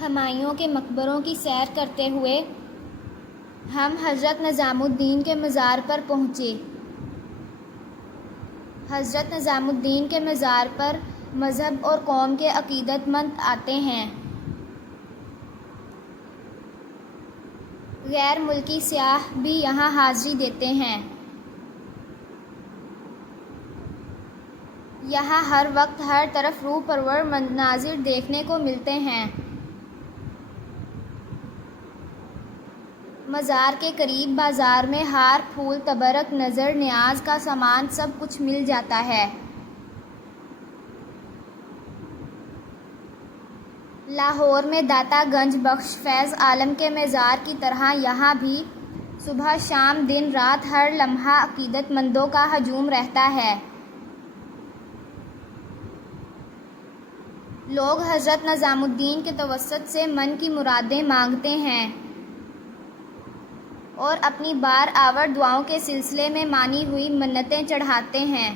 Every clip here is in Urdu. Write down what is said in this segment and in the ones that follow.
ہمایوں کے مقبروں کی سیر کرتے ہوئے ہم حضرت نظام الدین کے مزار پر پہنچے۔ حضرت نظام الدین کے مزار پر مذہب اور قوم کے عقیدت مند آتے ہیں۔ غیر ملکی سیاح بھی یہاں حاضری دیتے ہیں۔ یہاں ہر وقت ہر طرف روح پرور مناظر دیکھنے کو ملتے ہیں۔ مزار کے قریب بازار میں ہار پھول تبرک نظر نیاز کا سامان سب کچھ مل جاتا ہے۔ لاہور میں داتا گنج بخش فیض عالم کے مزار کی طرح یہاں بھی صبح شام دن رات ہر لمحہ عقیدت مندوں کا ہجوم رہتا ہے۔ لوگ حضرت نظام الدین کے توسط سے من کی مرادیں مانگتے ہیں اور اپنی بار آور دعاؤں کے سلسلے میں مانی ہوئی منتیں چڑھاتے ہیں۔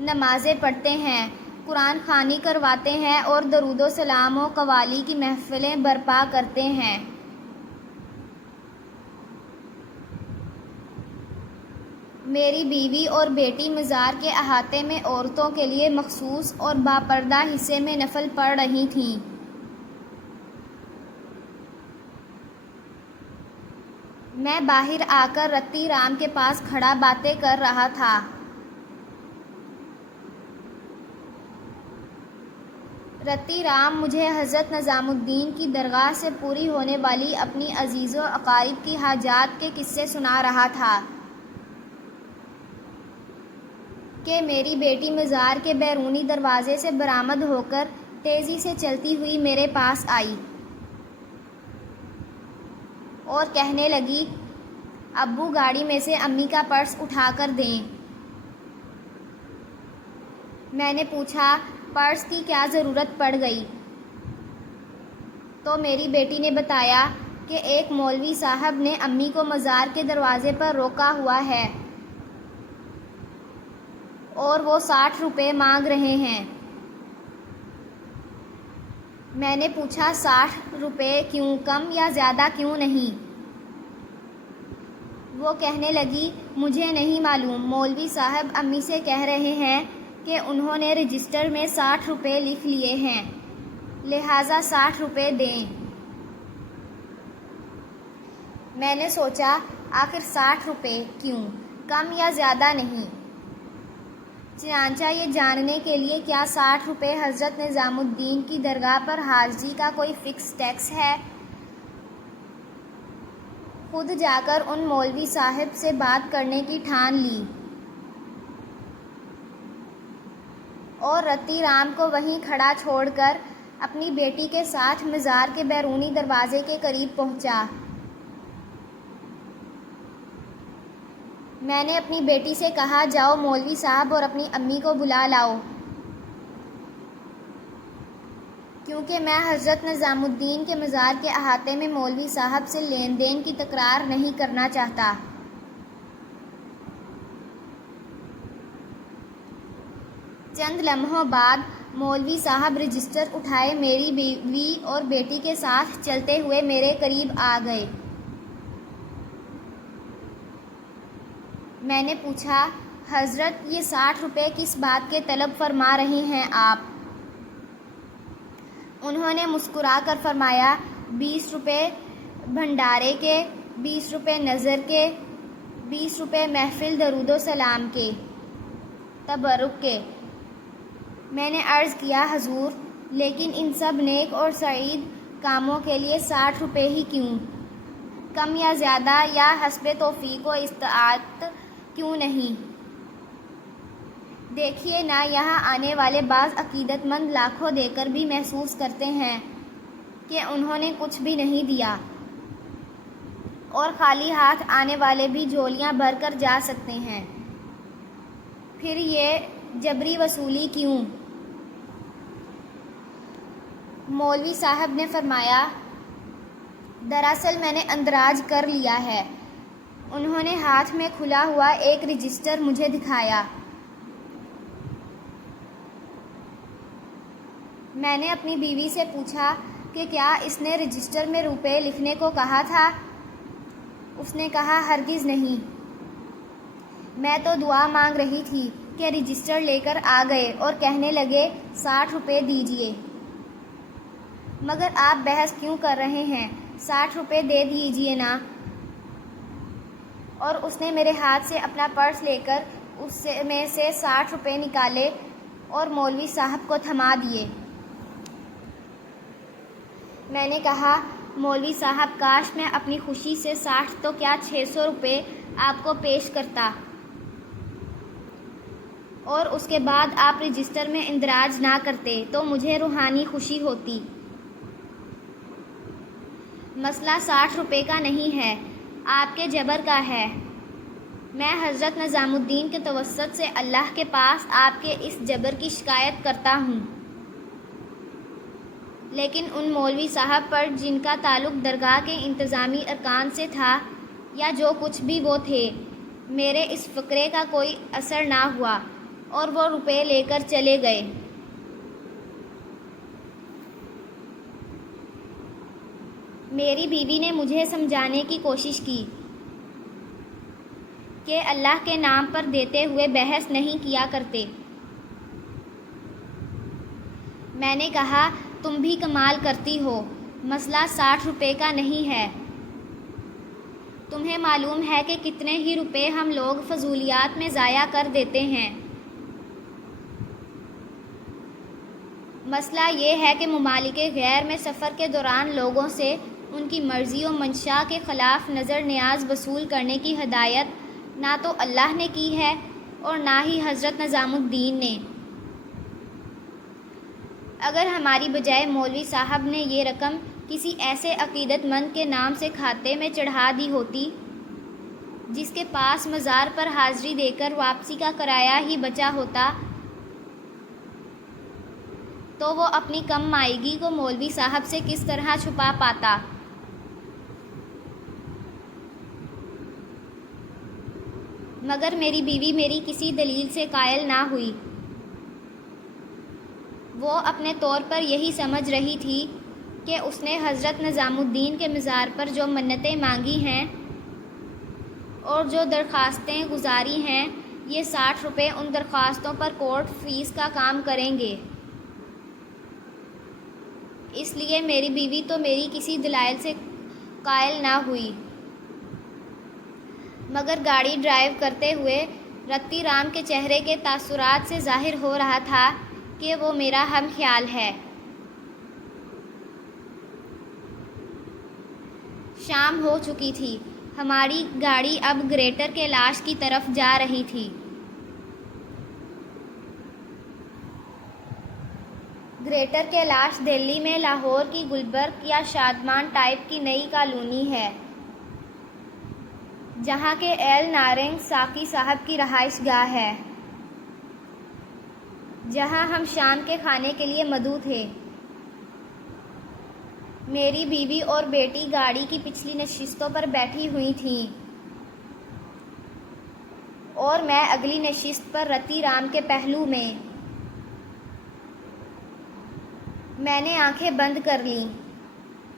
نمازیں پڑھتے ہیں، قرآن خوانی کرواتے ہیں اور درود و سلام و قوالی کی محفلیں برپا کرتے ہیں۔ میری بیوی اور بیٹی مزار کے احاطے میں عورتوں کے لیے مخصوص اور باپردہ حصے میں نفل پڑھ رہی تھیں۔ میں باہر آ کر رتی رام کے پاس کھڑا باتیں کر رہا تھا۔ رتی رام مجھے حضرت نظام الدین کی درگاہ سے پوری ہونے والی اپنی عزیز و اقارب کی حاجات کے قصے سنا رہا تھا کہ میری بیٹی مزار کے بیرونی دروازے سے برآمد ہو کر تیزی سے چلتی ہوئی میرے پاس آئی اور کہنے لگی، ابو گاڑی میں سے امی کا پرس اٹھا کر دیں۔ میں نے پوچھا، پرس کی کیا ضرورت پڑ گئی؟ تو میری بیٹی نے بتایا کہ ایک مولوی صاحب نے امی کو مزار کے دروازے پر روکا ہوا ہے اور وہ 60 روپے مانگ رہے ہیں۔ میں نے پوچھا، 60 روپے کیوں؟ کم یا زیادہ کیوں نہیں؟ وہ کہنے لگی، مجھے نہیں معلوم، مولوی صاحب امی سے کہہ رہے ہیں کہ انہوں نے رجسٹر میں 60 روپے لکھ لیے ہیں، لہٰذا 60 روپے دیں۔ میں نے سوچا، آخر 60 روپے کیوں؟ کم یا زیادہ نہیں؟ چنانچہ یہ جاننے کے لیے کیا 60 روپے حضرت نظام الدین کی درگاہ پر حاضری کا کوئی فکس ٹیکس ہے؟ خود جا کر ان مولوی صاحب سے بات کرنے کی ٹھان لی اور رتی رام کو وہیں کھڑا چھوڑ کر اپنی بیٹی کے ساتھ مزار کے بیرونی دروازے کے قریب پہنچا۔ میں نے اپنی بیٹی سے کہا، جاؤ مولوی صاحب اور اپنی امی کو بلا لاؤ، کیونکہ میں حضرت نظام الدین کے مزار کے احاطے میں مولوی صاحب سے لین دین کی تکرار نہیں کرنا چاہتا۔ چند لمحوں بعد مولوی صاحب رجسٹر اٹھائے میری بیوی اور بیٹی کے ساتھ چلتے ہوئے میرے قریب آ گئے۔ میں نے پوچھا، حضرت یہ 60 روپے کس بات کے طلب فرما رہی ہیں آپ؟ انہوں نے مسکرا کر فرمایا، 20 روپے بھنڈارے کے، 20 روپے نظر کے، 20 روپے محفل درود و سلام کے، تبرک کے۔ میں نے عرض کیا، حضور، لیکن ان سب نیک اور سعید کاموں کے لیے 60 روپے ہی کیوں؟ کم یا زیادہ یا حسب توفیق و استطاعت کیوں نہیں؟ دیکھیے نا، یہاں آنے والے بعض عقیدت مند لاکھوں دے کر بھی محسوس کرتے ہیں کہ انہوں نے کچھ بھی نہیں دیا، اور خالی ہاتھ آنے والے بھی جھولیاں بھر کر جا سکتے ہیں، پھر یہ جبری وصولی کیوں؟ مولوی صاحب نے فرمایا، دراصل میں نے اندراج کر لیا ہے۔ انہوں نے ہاتھ میں کھلا ہوا ایک رجسٹر مجھے دکھایا۔ میں نے اپنی بیوی سے پوچھا کہ کیا اس نے رجسٹر میں روپے لکھنے کو کہا تھا؟ اس نے کہا ہرگز نہیں۔ میں تو دعا مانگ رہی تھی کہ رجسٹر لے کر آ گئے اور کہنے لگے 60 روپے دیجئے۔ مگر آپ بحث کیوں کر رہے ہیں؟ 60 روپے دے دیجئے نا۔ اور اس نے میرے ہاتھ سے اپنا پرس لے کر اس میں سے 60 روپے نکالے اور مولوی صاحب کو تھما دیے۔ میں نے کہا مولوی صاحب کاش میں اپنی خوشی سے 60 تو کیا 600 روپے آپ کو پیش کرتا، اور اس کے بعد آپ رجسٹر میں اندراج نہ کرتے تو مجھے روحانی خوشی ہوتی۔ مسئلہ 60 روپے کا نہیں ہے، آپ کے جبر کا ہے۔ میں حضرت نظام الدین کے توسط سے اللہ کے پاس آپ کے اس جبر کی شکایت کرتا ہوں۔ لیکن ان مولوی صاحب پر جن کا تعلق درگاہ کے انتظامی ارکان سے تھا یا جو کچھ بھی وہ تھے، میرے اس فقرے کا کوئی اثر نہ ہوا اور وہ روپے لے کر چلے گئے۔ میری بیوی نے مجھے سمجھانے کی کوشش کی کہ اللہ کے نام پر دیتے ہوئے بحث نہیں کیا کرتے۔ میں نے کہا تم بھی کمال کرتی ہو، مسئلہ 60 روپے کا نہیں ہے۔ تمہیں معلوم ہے کہ کتنے ہی روپے ہم لوگ فضولیات میں ضائع کر دیتے ہیں۔ مسئلہ یہ ہے کہ ممالک غیر میں سفر کے دوران لوگوں سے ان کی مرضی و منشا کے خلاف نظر نیاز وصول کرنے کی ہدایت نہ تو اللہ نے کی ہے اور نہ ہی حضرت نظام الدین نے۔ اگر ہماری بجائے مولوی صاحب نے یہ رقم کسی ایسے عقیدت مند کے نام سے کھاتے میں چڑھا دی ہوتی جس کے پاس مزار پر حاضری دے کر واپسی کا کرایہ ہی بچا ہوتا، تو وہ اپنی کم مائیگی کو مولوی صاحب سے کس طرح چھپا پاتا۔ مگر میری بیوی میری کسی دلیل سے قائل نہ ہوئی۔ وہ اپنے طور پر یہی سمجھ رہی تھی کہ اس نے حضرت نظام الدین کے مزار پر جو منتیں مانگی ہیں اور جو درخواستیں گزاری ہیں، یہ 60 روپے ان درخواستوں پر کورٹ فیس کا کام کریں گے۔ اس لیے میری بیوی تو میری کسی دلائل سے قائل نہ ہوئی، مگر گاڑی ڈرائیو کرتے ہوئے رتی رام کے چہرے کے تاثرات سے ظاہر ہو رہا تھا کہ وہ میرا ہم خیال ہے۔ شام ہو چکی تھی، ہماری گاڑی اب گریٹر کیلاش کی طرف جا رہی تھی۔ گریٹر کیلاش دہلی میں لاہور کی گلبرگ یا شادمان ٹائپ کی نئی کالونی ہے، جہاں کے ایل نارنگ ساقی صاحب کی رہائش گاہ ہے، جہاں ہم شام کے کھانے کے لیے مدعو تھے۔ میری بیوی اور بیٹی گاڑی کی پچھلی نشستوں پر بیٹھی ہوئی تھیں اور میں اگلی نشست پر رتی رام کے پہلو میں۔ میں نے آنکھیں بند کر لیں۔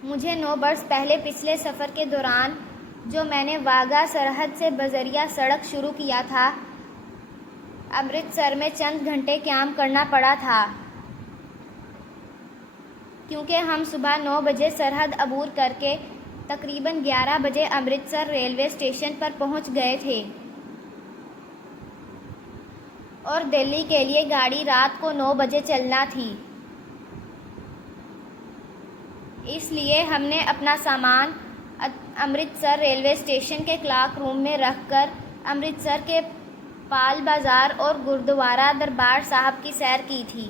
مجھے 9 برس پہلے پچھلے سفر کے دوران جو میں نے واگا سرحد سے بذریعہ سڑک شروع کیا تھا، امرتسر میں چند گھنٹے قیام کرنا پڑا تھا، کیونکہ ہم صبح 9 بجے سرحد عبور کر کے تقریباً 11 بجے امرتسر ریلوے اسٹیشن پر پہنچ گئے تھے اور دہلی کے لیے گاڑی رات کو 9 بجے چلنا تھی۔ اس لیے ہم نے اپنا سامان امرتسر ریلوے اسٹیشن کے کلاک روم میں رکھ کر امرتسر کے پال بازار اور گردوارہ دربار صاحب کی سیر کی تھی۔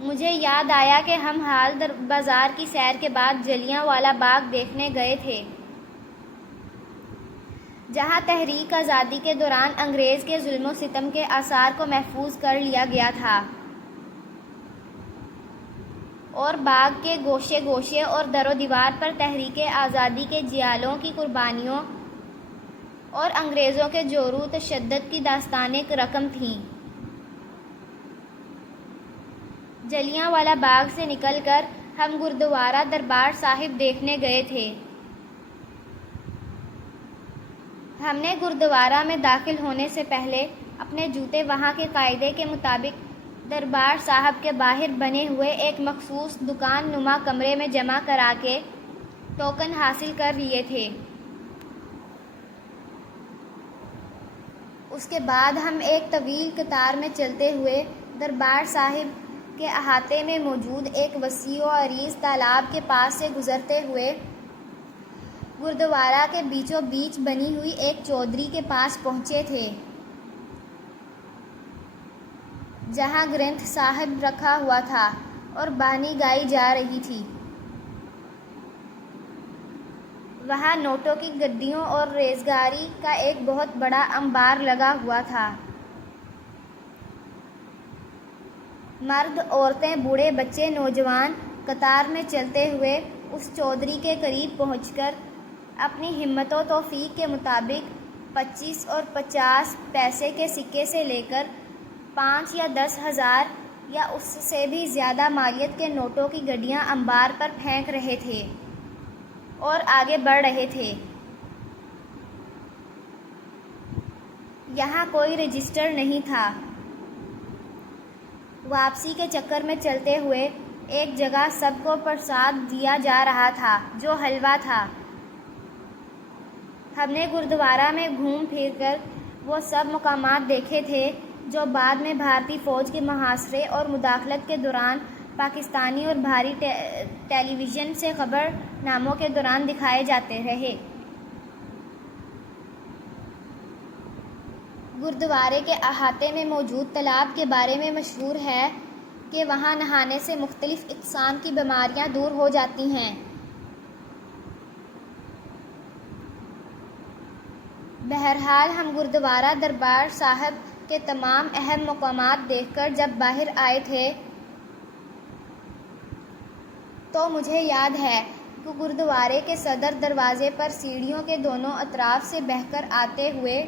مجھے یاد آیا کہ ہم حال بازار کی سیر کے بعد جلیاں والا باغ دیکھنے گئے تھے، جہاں تحریک آزادی کے دوران انگریز کے ظلم و ستم کے آثار کو محفوظ کر لیا گیا تھا، اور باغ کے گوشے گوشے اور در و دیوار پر تحریک آزادی کے جیالوں کی قربانیوں اور انگریزوں کے جور و تشدد کی داستانیں رقم تھیں۔ جلیانوالہ باغ سے نکل کر ہم گردوارہ دربار صاحب دیکھنے گئے تھے۔ ہم نے گردوارہ میں داخل ہونے سے پہلے اپنے جوتے وہاں کے قاعدے کے مطابق دربار صاحب کے باہر بنے ہوئے ایک مخصوص دکان نما کمرے میں جمع کرا کے ٹوکن حاصل کر لیے تھے۔ اس کے بعد ہم ایک طویل قطار میں چلتے ہوئے دربار صاحب کے احاطے میں موجود ایک وسیع و عریض تالاب کے پاس سے گزرتے ہوئے گردوارہ کے بیچوں بیچ بنی ہوئی ایک چودری کے پاس پہنچے تھے، جہاں گرنتھ صاحب رکھا ہوا تھا اور بانی گائی جا رہی تھی۔ وہاں نوٹوں کی گڈیوں اور ریزگاری کا ایک بہت بڑا انبار لگا ہوا تھا۔ مرد، عورتیں، بوڑھے، بچے، نوجوان قطار میں چلتے ہوئے اس چودری کے قریب پہنچ کر اپنی ہمت و توفیق کے مطابق 25 اور 50 پیسے کے سکے سے لے کر 5 یا 10 ہزار یا اس سے بھی زیادہ مالیت کے نوٹوں کی گڈیاں انبار پر پھینک رہے تھے اور آگے بڑھ رہے تھے۔ یہاں کوئی رجسٹر نہیں تھا۔ واپسی کے چکر میں چلتے ہوئے ایک جگہ سب کو پرساد دیا جا رہا تھا جو حلوہ تھا۔ ہم نے گردوارہ میں گھوم پھر کر وہ سب مقامات دیکھے تھے جو بعد میں بھارتی فوج کے محاصرے اور مداخلت کے دوران پاکستانی اور بھاری ٹیلی ویژن سے خبر ناموں کے دوران دکھائے جاتے رہے۔ گردوارے کے احاطے میں موجود تالاب کے بارے میں مشہور ہے کہ وہاں نہانے سے مختلف اقسام کی بیماریاں دور ہو جاتی ہیں۔ بہرحال ہم گردوارہ دربار صاحب کے تمام اہم مقامات دیکھ کر جب باہر آئے تھے تو مجھے یاد ہے کہ گردوارے کے صدر دروازے پر سیڑھیوں کے دونوں اطراف سے بہہ کر آتے ہوئے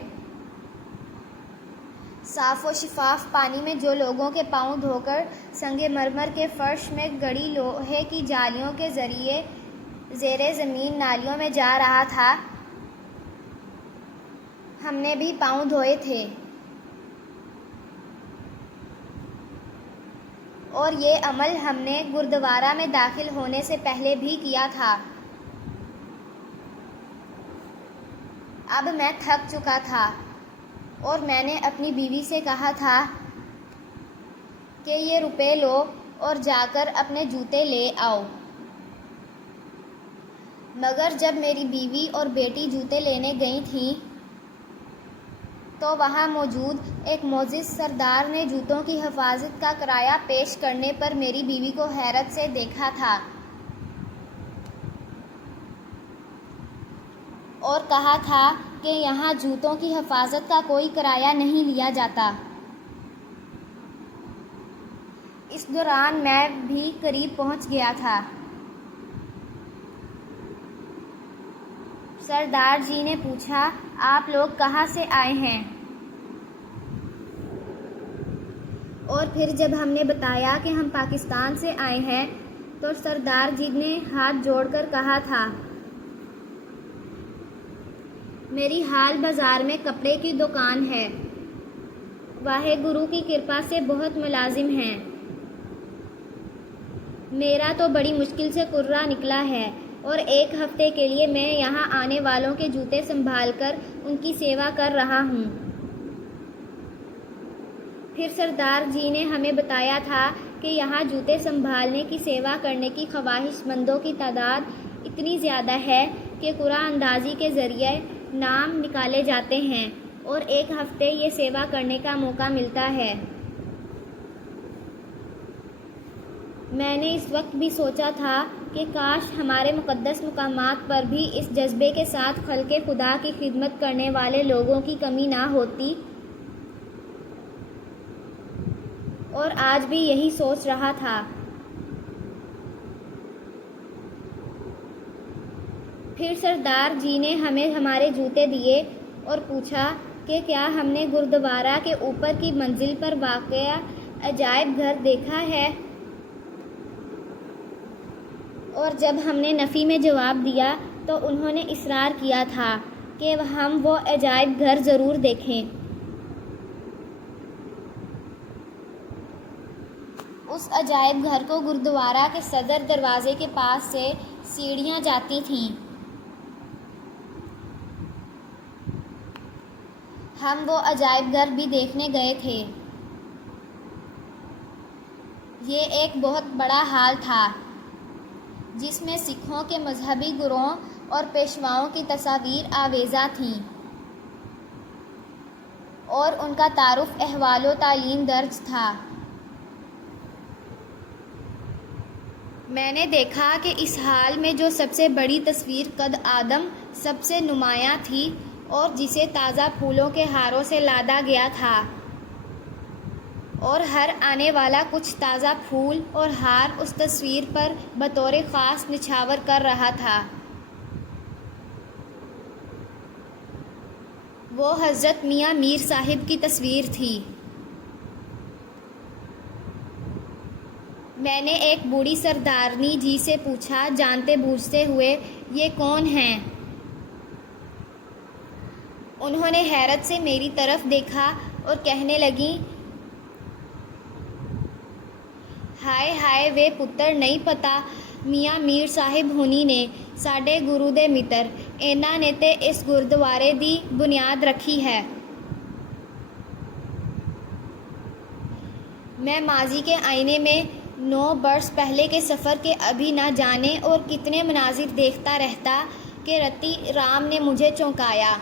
صاف و شفاف پانی میں جو لوگوں کے پاؤں دھو کر سنگ مرمر کے فرش میں گڑی لوہے کی جالیوں کے ذریعے زیر زمین نالیوں میں جا رہا تھا، ہم نے بھی پاؤں دھوئے تھے، اور یہ عمل ہم نے گردوارہ میں داخل ہونے سے پہلے بھی کیا تھا۔ اب میں تھک چکا تھا اور میں نے اپنی بیوی سے کہا تھا کہ یہ روپے لو اور جا کر اپنے جوتے لے آؤ، مگر جب میری بیوی اور بیٹی جوتے لینے گئی تھیں تو وہاں موجود ایک معزز سردار نے جوتوں کی حفاظت کا کرایہ پیش کرنے پر میری بیوی کو حیرت سے دیکھا تھا اور کہا تھا کہ یہاں جوتوں کی حفاظت کا کوئی کرایہ نہیں لیا جاتا۔ اس دوران میں بھی قریب پہنچ گیا تھا۔ سردار جی نے پوچھا، آپ لوگ کہاں سے آئے ہیں؟ اور پھر جب ہم نے بتایا کہ ہم پاکستان سے آئے ہیں تو سردار جی نے ہاتھ جوڑ کر کہا تھا، میری حال بازار میں کپڑے کی دکان ہے، واحے گرو کی کرپا سے بہت ملازم ہیں، میرا تو بڑی مشکل سے کرہ نکلا ہے اور 1 ہفتے کے لیے میں یہاں آنے والوں کے جوتے سنبھال کر ان کی سیوا کر رہا ہوں۔ پھر سردار جی نے ہمیں بتایا تھا کہ یہاں جوتے سنبھالنے کی سیوا کرنے کی خواہش مندوں کی تعداد اتنی زیادہ ہے کہ قرعہ اندازی کے ذریعے نام نکالے جاتے ہیں اور 1 ہفتے یہ سیوا کرنے کا موقع ملتا ہے۔ میں نے اس وقت بھی سوچا تھا کہ کاش ہمارے مقدس مقامات پر بھی اس جذبے کے ساتھ خلق خدا کی خدمت کرنے والے لوگوں کی کمی نہ ہوتی، اور آج بھی یہی سوچ رہا تھا۔ پھر سردار جی نے ہمیں ہمارے جوتے دیے اور پوچھا کہ کیا ہم نے گردوارہ کے اوپر کی منزل پر واقع عجائب گھر دیکھا ہے۔ اور جب ہم نے نفی میں جواب دیا تو انہوں نے اصرار کیا تھا کہ ہم وہ عجائب گھر ضرور دیکھیں۔ اس عجائب گھر کو گردوارہ کے صدر دروازے کے پاس سے سیڑھیاں جاتی تھیں۔ ہم وہ عجائب گھر بھی دیکھنے گئے تھے۔ یہ ایک بہت بڑا ہال تھا جس میں سکھوں کے مذہبی گروہوں اور پیشواؤں کی تصاویر آویزاں تھیں اور ان کا تعارف احوال و تعلیم درج تھا۔ میں نے دیکھا کہ اس ہال میں جو سب سے بڑی تصویر قد آدم سب سے نمایاں تھی اور جسے تازہ پھولوں کے ہاروں سے لادا گیا تھا، اور ہر آنے والا کچھ تازہ پھول اور ہار اس تصویر پر بطور خاص نچھاور کر رہا تھا، وہ حضرت میاں میر صاحب کی تصویر تھی۔ میں نے ایک بوڑھی سردارنی جی سے پوچھا جانتے بوجھتے ہوئے، یہ کون ہیں؟ انہوں نے حیرت سے میری طرف دیکھا اور کہنے لگیں، ہائے ہائے وے پتر نہیں پتا میاں میر صاحب ہونی نے ساڈے گرو دے متر، انہاں نے تے اس گردوارے دی بنیاد رکھی ہے۔ میں ماضی کے آئینے میں 9 برس پہلے کے سفر کے ابھی نہ جانے اور کتنے مناظر دیکھتا رہتا کہ رتی رام نے مجھے چونکایا۔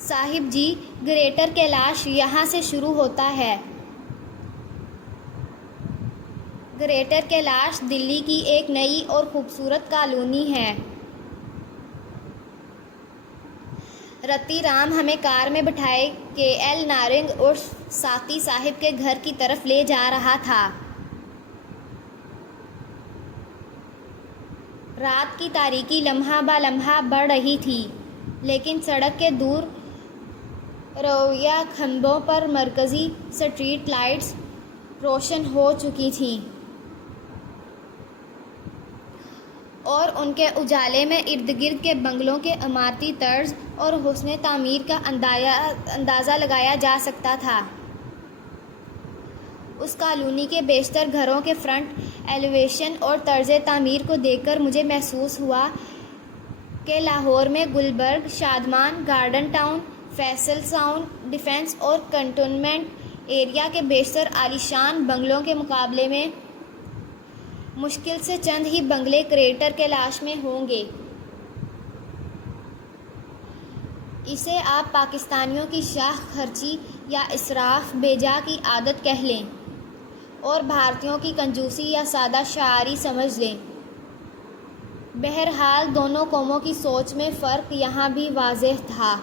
صاحب جی، گریٹر کیلاش یہاں سے شروع ہوتا ہے۔ گریٹر کیلاش دلی کی ایک نئی اور خوبصورت کالونی ہے۔ رتی رام ہمیں کار میں بٹھائے کے ایل نارنگ عرف ساقی صاحب کے گھر کی طرف لے جا رہا تھا۔ رات کی تاریکی لمحہ بہ لمحہ بڑھ رہی تھی، لیکن سڑک کے دور رویہ کھمبوں پر مرکزی سٹریٹ لائٹس روشن ہو چکی تھیں اور ان کے اجالے میں ارد گرد کے بنگلوں کے عمارتی طرز اور حسن تعمیر کا اندازہ لگایا جا سکتا تھا۔ اس کالونی کے بیشتر گھروں کے فرنٹ ایلیویشن اور طرز تعمیر کو دیکھ کر مجھے محسوس ہوا کہ لاہور میں Gulberg, Shadman, garden town, Faisal town, defence اور کنٹونمنٹ ایریا کے بیشتر عالیشان بنگلوں کے مقابلے میں مشکل سے چند ہی بنگلے گریٹر کیلاش میں ہوں گے۔ اسے آپ پاکستانیوں کی شاخ خرچی یا اسراف بیجا کی عادت کہہ لیں اور بھارتیوں کی کنجوسی یا سادہ شعاری سمجھ لیں۔ بہرحال دونوں قوموں کی سوچ میں فرق یہاں بھی واضح تھا۔